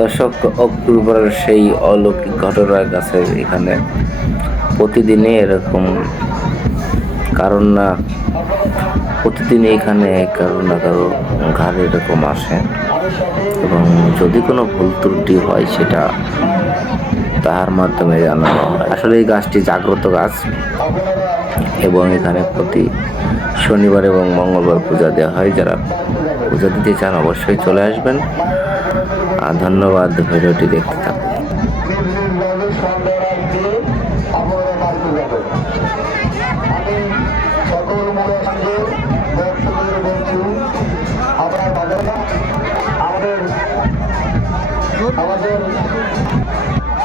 দর্শক, অক্টোবরের সেই অলৌকিক ঘটনার কাছে এখানে প্রতিদিনই এরকম কারণ না প্রতিদিন এখানে কারও না কারও ঘাড়ে এরকম আসে। এবং যদি কোনো ভুল ত্রুটি হয়, সেটা তাহার মাধ্যমে জানানো আসলে এই গাছটি জাগ্রত গাছ এবং এখানে প্রতি শনিবার এবং মঙ্গলবার পূজা দেওয়া হয়। যারা পূজা দিতে চান অবশ্যই চলে আসবেন। আর ধন্যবাদ, ভিডিওটি দেখতে থাকুন। বিভিন্নভাবে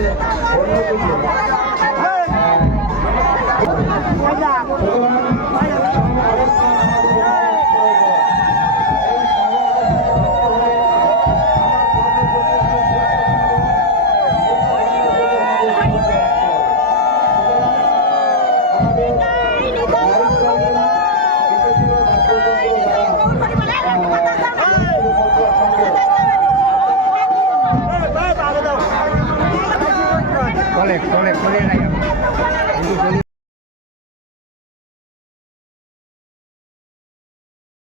して、こん。સોલે સોલે ખોલી નાખ્યા